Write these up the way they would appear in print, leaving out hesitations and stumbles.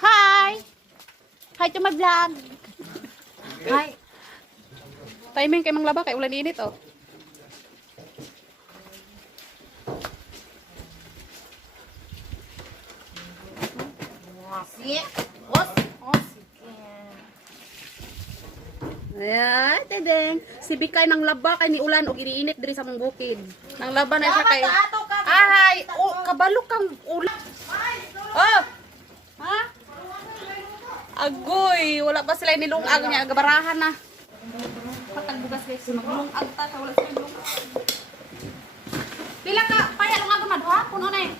Hi! Hi to my vlog! Hi! Timing kay manglaba kay ulan init oh. Sige. Os. Sige. Ayan, tedeng. Si Bikay nang laba kay ni ulan og iniinit diri sa mong bukid. Nang laba na siya kay. Ay, oh, kabalo kang ulan. Oh. Ha? Agoy, wala pa sila nilungag niya, gabarahan na. Patag bugas guys, maglungag ta kay wala sila nilungag. Pila ka paya lungag na duha kuno na eh.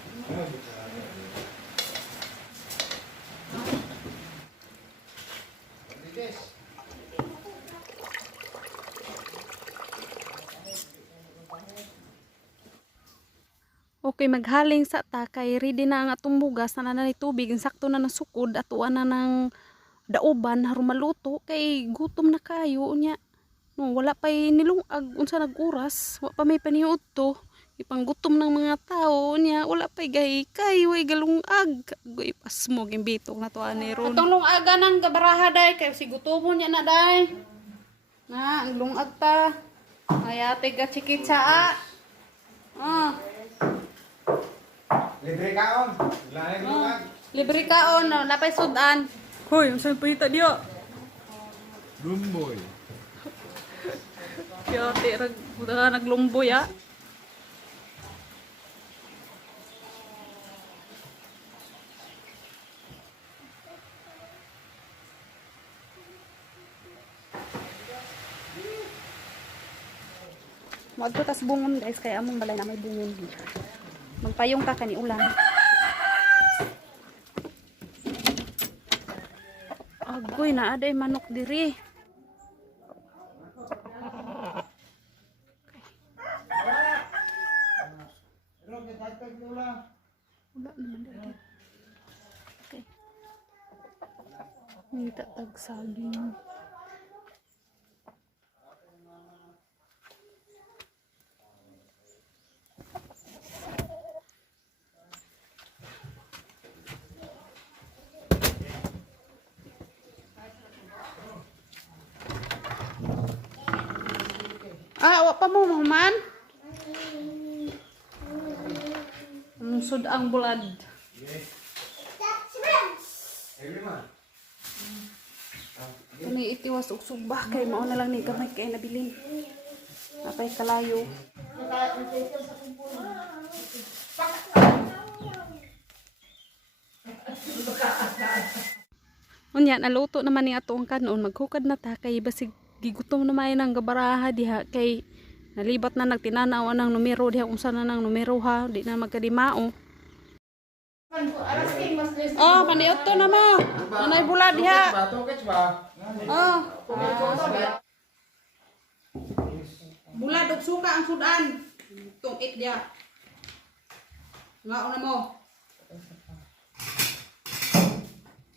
Okay, maghaling sa ta kay ready na ang atong bugas na nanay tubig, sakto na nasukod at uwan na ng dauban haron maluto kay gutom na kayo nya. No, wala pa nilungag unsa nag-oras, wa pa may paniud to. Ipanggutom ng mga tao nya, wala pa gay kay way galungag. Goy pasmo gimbitong na to ani ron. Atong lungaga nang gabaraha day kay si gutomon nya na day. Na, ang lungag ta. Ay ate ga chikitsa ah. Libre kaon. Lain lugar. Libre kaon, no? Napay sudan. Hoy, unsa pahita diya? Lumboy. Kaya tirag buta naglumboy ah. Magto tas bungon guys kaya among balay na may bungon. Magpayong ka kani ulan. Agoy na aday manok diri. Wala naman diri. Okay. May tatag saging. Wa pa mo man. Musod ang bulad. Kani itiwas og subah kay mao na lang ni gamay kay nabilin. Apay kalayo. Unya naluto naman ni atong kanon, maghukad na ta kay basig gigutom na may nang gabaraha diha kay nalibat na nagtinanaw ang numero diha unsa na nang numero ha, di na magkadimao. Oh, paniot to na mo. Nanay bulad diha. Oh. Bulad og suka ang sudan. Tungit diha. Ngao na mo.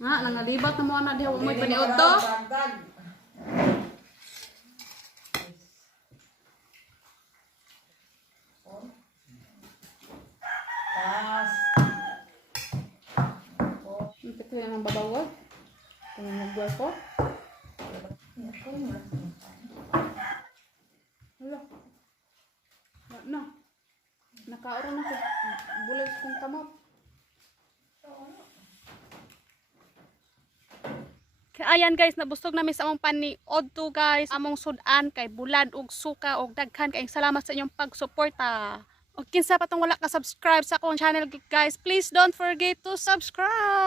Nangalibat na mo ana diha umoy paniot to. Ito yung ang babawag. Ito yung magbuhay ko. Hala. Na. Nakaoran ako. Bulay kong kamot. Ayan guys, nabustog namin sa among paniod to guys. Among sudan kay bulad ug suka ug daghan kay salamat sa inyong pagsuporta. O kinsa pa tong wala ka subscribe sa akong channel guys, please don't forget to subscribe.